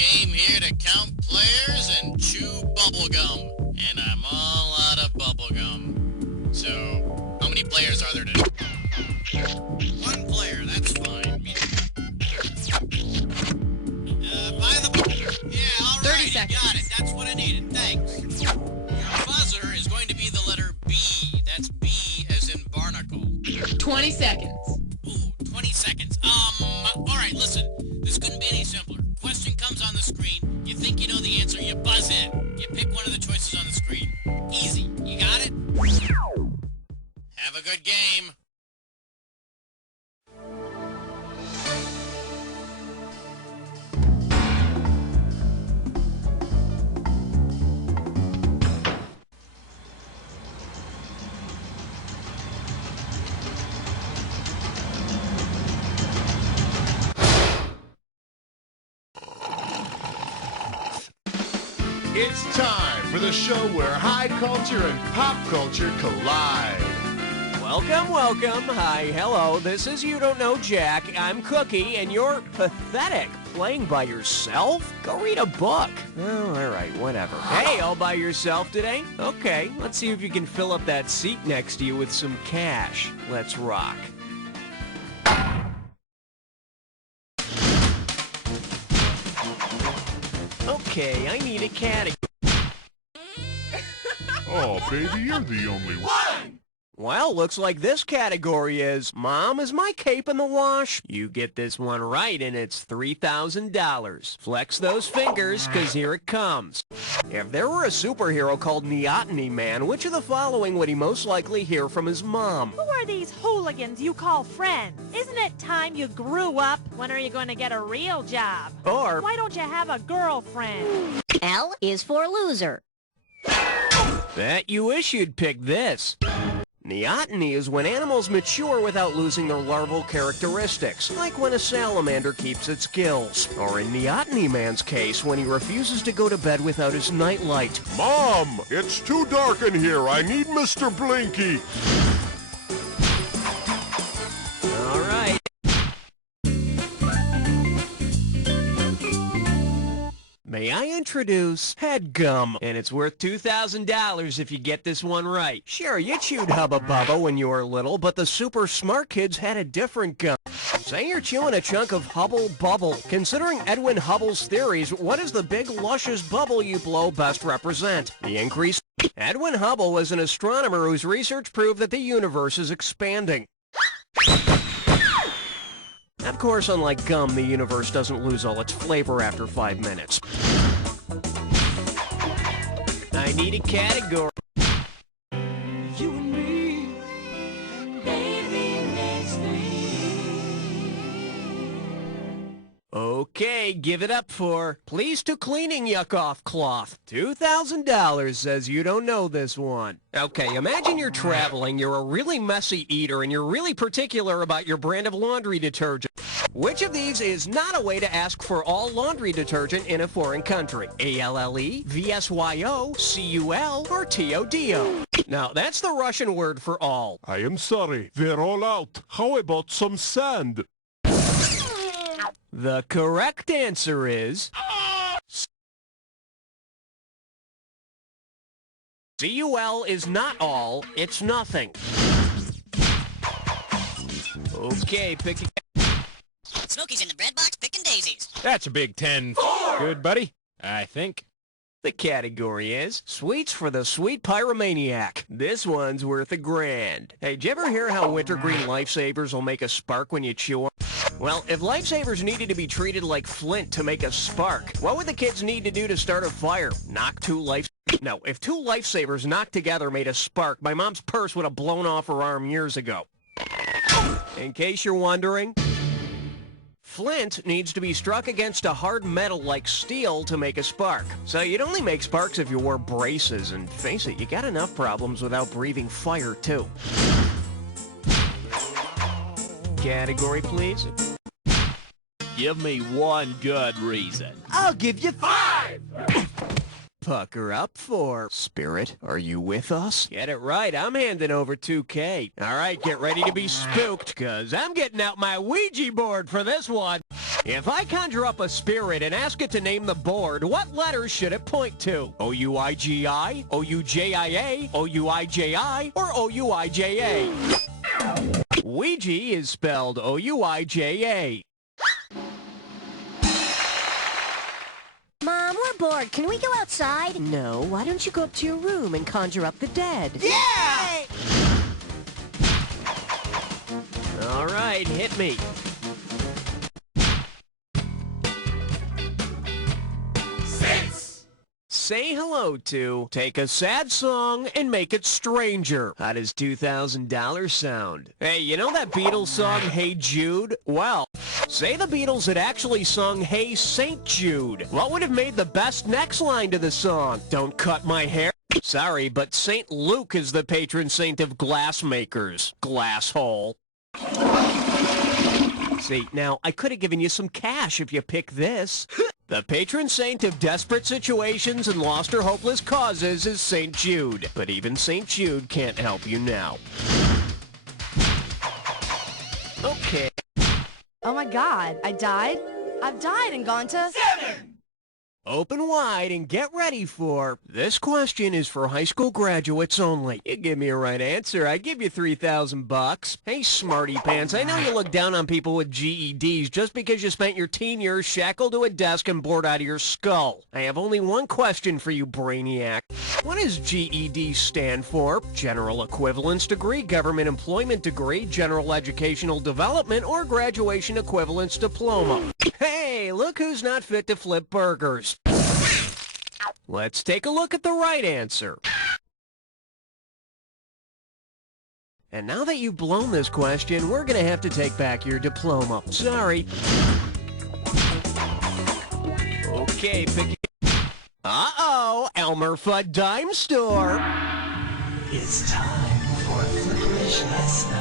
came here to count players and chew bubblegum. And I'm all out of bubblegum. So, how many players are there today? One player, that's fine. By the... Yeah, all right, 30 seconds. Got it. That's what I needed. Thanks. Your buzzer is going to be the letter B. That's B as in barnacle. 20 seconds. Ooh, 20 seconds. All right, listen. This couldn't be any simpler. Question comes on the screen. You think you know the answer, you buzz in. You pick one of the choices on the screen. Easy. You got it? Have a good game. It's time for the show where high culture and pop culture collide. Welcome, welcome. Hi, hello. This is You Don't Know Jack. I'm Cookie, and you're pathetic. Playing by yourself? Go read a book. Oh, all right, whatever. Hey, all by yourself today? Okay, let's see if you can fill up that seat next to you with some cash. Let's rock. Okay, I need a category. Oh, baby, you're the only one. Well, looks like this category is, Mom, is my cape in the wash? You get this one right, and it's $3,000. Flex those fingers, because here it comes. If there were a superhero called Neoteny Man, which of the following would he most likely hear from his mom? Who are these hooligans you call friends? Isn't it time you grew up? When are you going to get a real job? Or, Why don't you have a girlfriend? L is for loser. bet you wish you'd pick this. Neoteny is when animals mature without losing their larval characteristics, like when a salamander keeps its gills, or in Neoteny Man's case, when he refuses to go to bed without his nightlight. Mom, it's too dark in here. I need Mr. Blinky. All right. May I introduce Head Gum, and it's worth $2,000 if you get this one right. Sure, you chewed Hubba Bubba when you were little, but the super smart kids had a different gum. Say you're chewing a chunk of Hubble Bubble. Considering Edwin Hubble's theories, what does the big luscious bubble you blow best represent? The increase? Edwin Hubble was an astronomer whose research proved that the universe is expanding. Of course, unlike gum, the universe doesn't lose all its flavor after 5 minutes. I need a category. You and me, baby, makes me. Okay, give it up for Please to Cleaning Yuck Off Cloth. $2,000 says you don't know this one. Okay, imagine you're traveling, you're a really messy eater, and you're really particular about your brand of laundry detergent. Which of these is not a way to ask for all laundry detergent in a foreign country? ALLE, VSYO, CUL, or TODO? Now, that's the Russian word for all. I am sorry. We're all out. How about some sand? The correct answer is... CUL is not all, it's nothing. Okay, pick a... Smokey's in the bread box picking daisies. That's a big 10. Good, buddy. I think. The category is Sweets for the Sweet Pyromaniac. This one's worth $1,000. Hey, did you ever hear how wintergreen lifesavers will make a spark when you chew them? Well, if lifesavers needed to be treated like flint to make a spark, what would the kids need to do to start a fire? Knock two life... No, if two lifesavers knocked together made a spark, my mom's purse would have blown off her arm years ago. In case you're wondering... Flint needs to be struck against a hard metal like steel to make a spark. So you'd only make sparks if you wore braces, and face it, you got enough problems without breathing fire, too. Category, please. Give me one good reason. I'll give you 5! pucker up for Spirit. Are you with us? Get it right. I'm handing over 2K. All right, get ready to be spooked, because I'm getting out my Ouija board for this one. If I conjure up a spirit and ask it to name the board, what letters should it point to? O-U-I-G-I, O-U-J-I-A, O-U-I-J-I, or O-U-I-J-A? Ouija is spelled O-U-I-J-A. Mom, we're bored. Can we go outside? No, why don't you go up to your room and conjure up the dead? Yeah! All right, hit me. Say hello to, take a sad song and make it stranger. How does $2,000 sound? Hey, you know that Beatles song, Hey Jude? Well, say the Beatles had actually sung Hey St. Jude. What would have made the best next line to the song? Don't cut my hair? Sorry, but St. Luke is the patron saint of glass makers. Glasshole. See, now, I could have given you some cash if you pick this. The patron saint of desperate situations and lost or hopeless causes is St. Jude. But even St. Jude can't help you now. Okay. Oh my god, I died? I've died and gone to... 7! Open wide and get ready for... This question is for high school graduates only. You give me a right answer, I give you $3,000. Hey, smarty pants, I know you look down on people with GEDs just because you spent your teen years shackled to a desk and bored out of your skull. I have only one question for you, brainiac. What does GED stand for? General Equivalence Degree, Government Employment Degree, General Educational Development, or Graduation Equivalence Diploma? Hey, look who's not fit to flip burgers. Let's take a look at the right answer. And now that you've blown this question, we're going to have to take back your diploma. Sorry. Okay, pick... Uh-oh, Elmer Fudd Dime Store. It's time for Flipperish Lesson.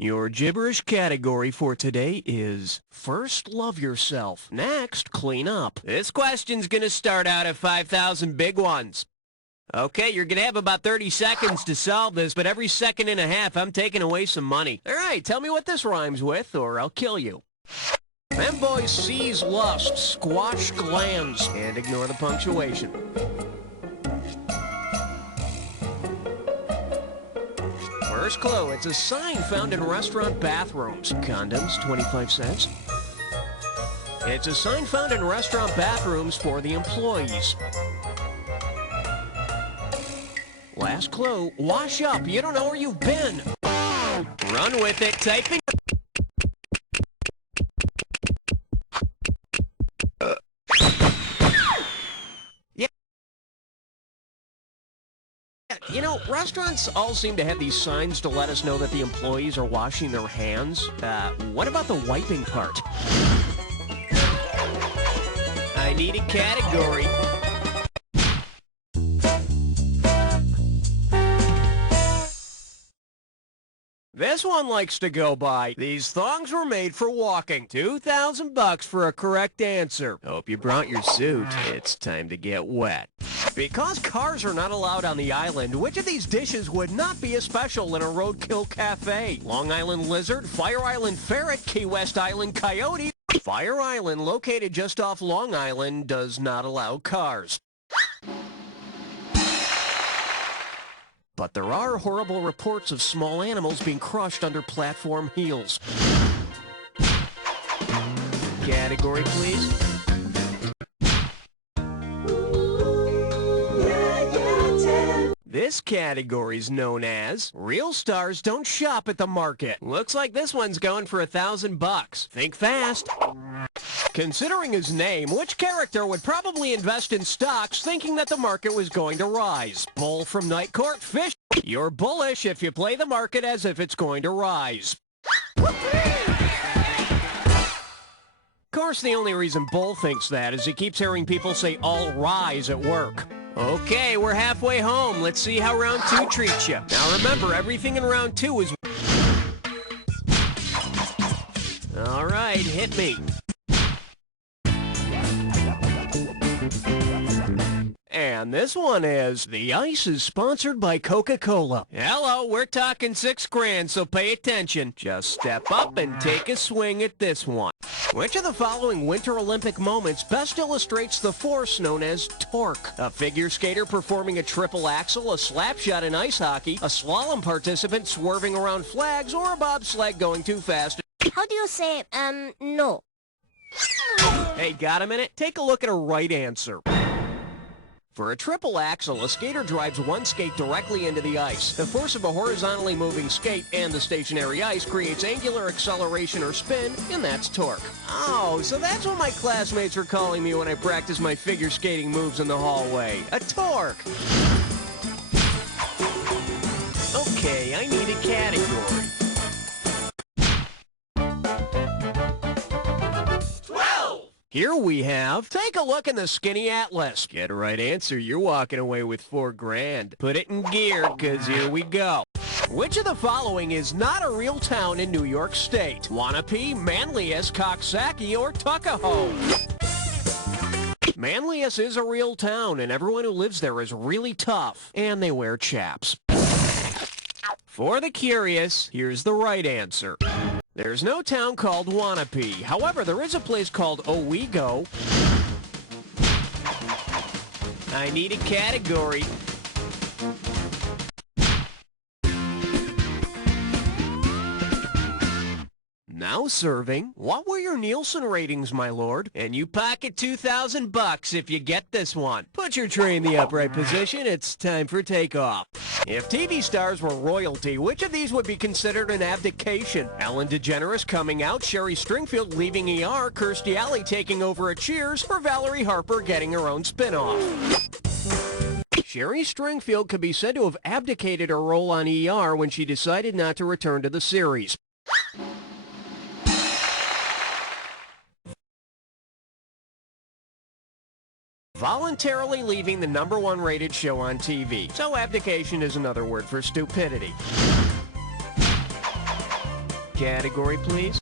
Your gibberish category for today is first love yourself, next clean up. This question's gonna start out at 5,000 big ones. Okay, you're gonna have about 30 seconds to solve this, but every second and a half I'm taking away some money. Alright, tell me what this rhymes with or I'll kill you. Femboy sees lust, squash glands, and ignore the punctuation. First clue, it's a sign found in restaurant bathrooms. Condoms, 25 cents. It's a sign found in restaurant bathrooms for the employees. Last clue, wash up. You don't know where you've been. Run with it, typing. You know, restaurants all seem to have these signs to let us know that the employees are washing their hands. What about the wiping part? I need a category. This one likes to go by. These thongs were made for walking. $2,000 for a correct answer. Hope you brought your suit. It's time to get wet. Because cars are not allowed on the island, which of these dishes would not be a special in a roadkill cafe? Long Island lizard, Fire Island ferret, Key West Island coyote. Fire Island, located just off Long Island, does not allow cars. But there are horrible reports of small animals being crushed under platform heels. Category, please. This category is known as Real Stars Don't Shop at the Market. Looks like this one's going for $1,000. Think fast. Considering his name, which character would probably invest in stocks thinking that the market was going to rise? Bull from Night Court, Fish. You're bullish if you play the market as if it's going to rise. Of course, the only reason Bull thinks that is he keeps hearing people say all rise at work. Okay, we're halfway home. Let's see how round 2 treats you. Now remember, everything in round 2 is... All right, hit me. on this one is, the ice is sponsored by Coca-Cola. Hello, we're talking $6,000, so pay attention. Just step up and take a swing at this one. Which of the following Winter Olympic moments best illustrates the force known as torque? A figure skater performing a triple axel, a slap shot in ice hockey, a slalom participant swerving around flags, or a bobsled going too fast? How do you say, no? Hey, got a minute? Take a look at a right answer. For a triple axel, a skater drives one skate directly into the ice. The force of a horizontally moving skate and the stationary ice creates angular acceleration or spin, and that's torque. Oh, so that's what my classmates were calling me when I practiced my figure skating moves in the hallway. A torque. Okay, I need a category. 12! Here we have, take a look in the skinny atlas. Get a right answer, you're walking away with $4,000. Put it in gear, cause here we go. Which of the following is not a real town in New York State? Wanapee, Manlius, Coxsackie, or Tuckahoe? Manlius is a real town, and everyone who lives there is really tough, and they wear chaps. For the curious, here's the right answer. There's no town called Wanapee. However, there is a place called Owego. I need a category. Now serving. What were your Nielsen ratings, my lord? And you pocket $2,000 if you get this one. Put your tray in the upright position. It's time for takeoff. If TV stars were royalty, which of these would be considered an abdication? Ellen DeGeneres coming out, Sherry Stringfield leaving ER, Kirstie Alley taking over at Cheers, or Valerie Harper getting her own spinoff? Sherry Stringfield could be said to have abdicated her role on ER when she decided not to return to the series. Voluntarily leaving the #1 rated show on TV. So abdication is another word for stupidity. Category, please.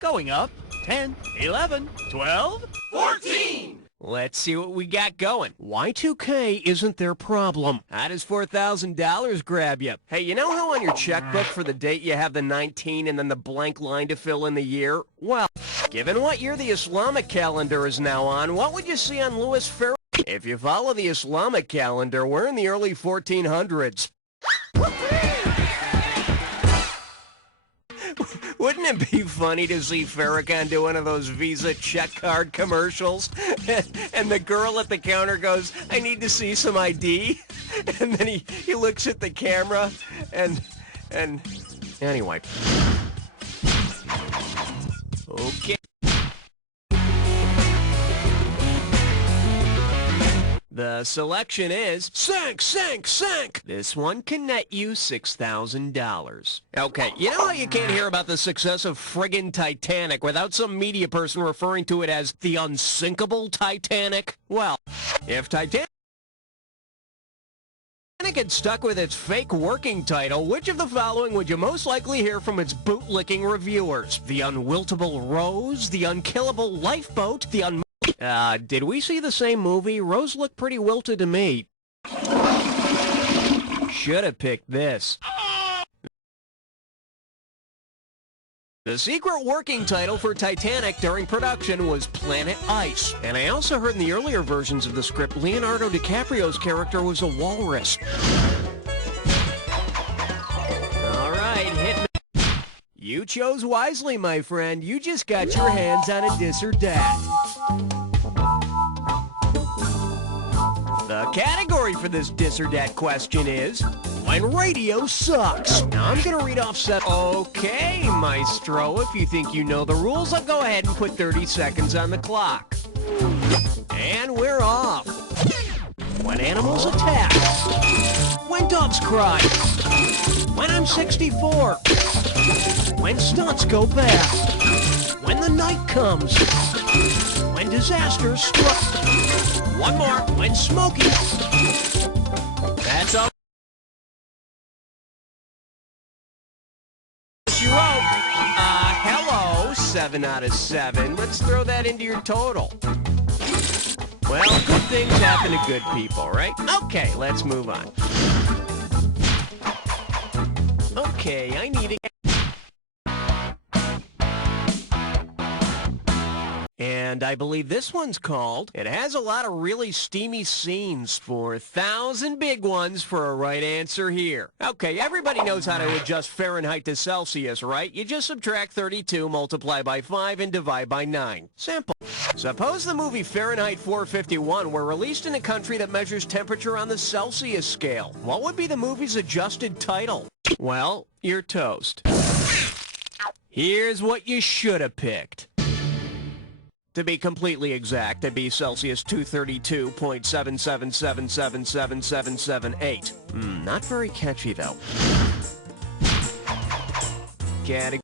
Going up, 10, 11, 12, 14! Let's see what we got going. Y2K isn't their problem. How does $4,000 grab you? Hey, you know how on your checkbook for the date you have the 19 and then the blank line to fill in the year? Well, given what year the Islamic calendar is now on, what would you see on Louis Farrakhan? If you follow the Islamic calendar, we're in the early 1400s. Wouldn't it be funny to see Farrakhan do one of those Visa check card commercials? And the girl at the counter goes, I need to see some ID. And then he looks at the camera and anyway. Okay. The selection is Sink, Sink, Sink! This one can net you $6,000. Okay, you know how you can't hear about the success of friggin' Titanic without some media person referring to it as the unsinkable Titanic? Well, if Titanic had stuck with its fake working title, which of the following would you most likely hear from its bootlicking reviewers? The Unwiltable Rose, the Unkillable Lifeboat, the did we see the same movie? Rose looked pretty wilted to me. Should have picked this. The secret working title for Titanic during production was Planet Ice. And I also heard in the earlier versions of the script, Leonardo DiCaprio's character was a walrus. All right, hit me. You chose wisely, my friend. You just got your hands on a dis or dat. The category for this dis or dat question is when radio sucks. Now I'm gonna read off set. Okay, maestro, if you think you know the rules, I'll go ahead and put 30 seconds on the clock. And we're off. When animals attack. When dogs cry. When I'm 64. When stunts go bad. When the night comes. When disasters struck. One more. When Smokey. That's all. You wrote. Hello. 7 out of 7. Let's throw that into your total. Well, good things happen to good people, right? Okay, let's move on. Okay, I need a... And I believe this one's called, it has a lot of really steamy scenes. 4,000 big ones for a right answer here. Okay, everybody knows how to adjust Fahrenheit to Celsius, right? You just subtract 32, multiply by 5, and divide by 9. Simple. Suppose the movie Fahrenheit 451 were released in a country that measures temperature on the Celsius scale. What would be the movie's adjusted title? Well, you're toast. Here's what you should have picked. To be completely exact, it'd be Celsius 232.777777778. Not very catchy, though. Category.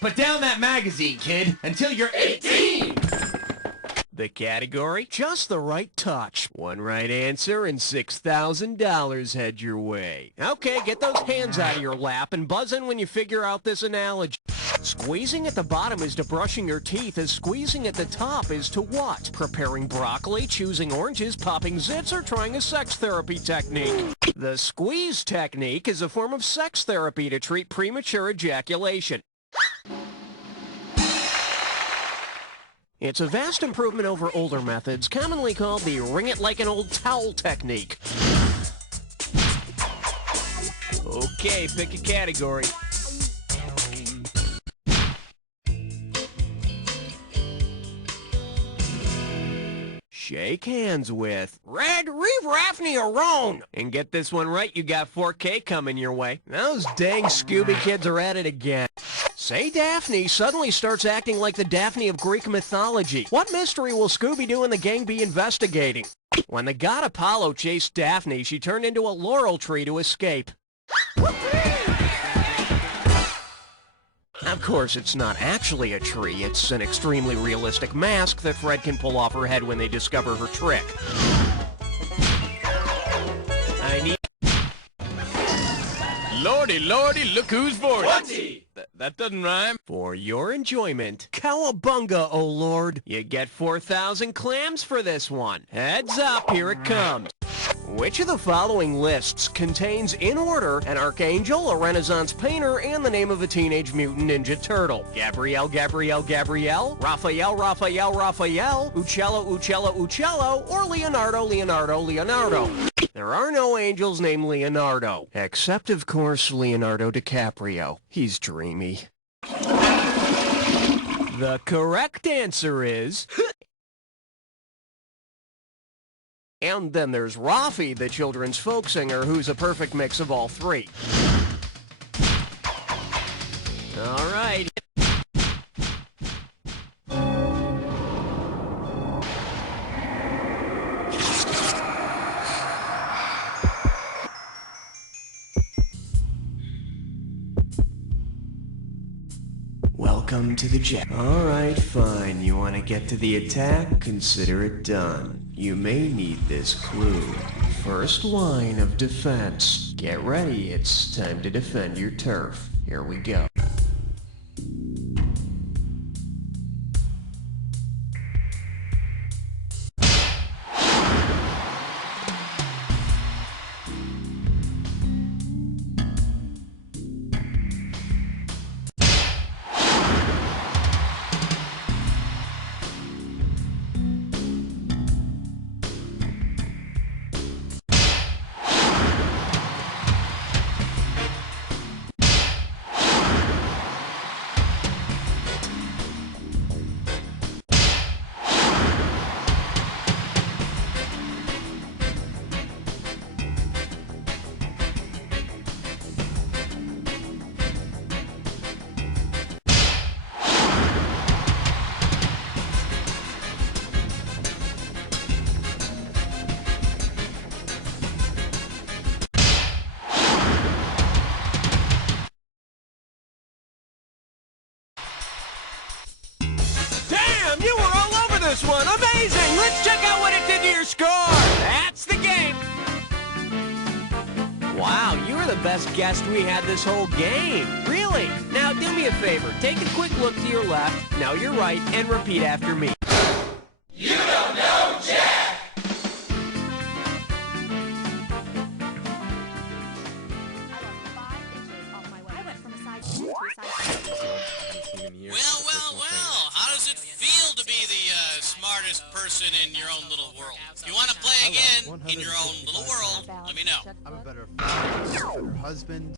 Put down that magazine, kid, until you're 18! The category? Just the right touch. One right answer and $6,000 head your way. Okay, get those hands out of your lap and buzz in when you figure out this analogy. Squeezing at the bottom is to brushing your teeth, as squeezing at the top is to what? Preparing broccoli, choosing oranges, popping zits, or trying a sex therapy technique. The squeeze technique is a form of sex therapy to treat premature ejaculation. It's a vast improvement over older methods, commonly called the ring-it-like-an-old-towel technique. Okay, pick a category. Shake hands with Red Reeve Rafney Arone. And get this one right, you got 4K coming your way. Those dang Scooby kids are at it again. Say Daphne suddenly starts acting like the Daphne of Greek mythology. What mystery will Scooby-Doo and the gang be investigating? When the god Apollo chased Daphne, she turned into a laurel tree to escape. Of course, it's not actually a tree. It's an extremely realistic mask that Fred can pull off her head when they discover her trick. Lordy, lordy, look who's 40. That doesn't rhyme. For your enjoyment, cowabunga, oh lord. You get 4,000 clams for this one. Heads up, here it comes. Which of the following lists contains, in order, an archangel, a Renaissance painter, and the name of a Teenage Mutant Ninja Turtle? Gabrielle, Gabrielle, Gabrielle, Raphael, Raphael, Raphael, Uccello, Uccello, Uccello, or Leonardo, Leonardo, Leonardo? There are no angels named Leonardo, except, of course, Leonardo DiCaprio. He's dreamy. The correct answer is... And then there's Rafi, the children's folk singer, who's a perfect mix of all three. All right. Welcome to the jet. All right, fine. You want to get to the attack? Consider it done. You may need this clue. First line of defense. Get ready, it's time to defend your turf. Here we go. You were all over this one. Amazing. Let's check out what it did to your score. That's the game. Wow, you were the best guest we had this whole game. Really? Now do me a favor. Take a quick look to your left, now your right, and repeat after me. You don't know here. Well, how does it feel to be the smartest person in your own little world? If you want to play again in your own little world, let me know. I'm a better father, husband.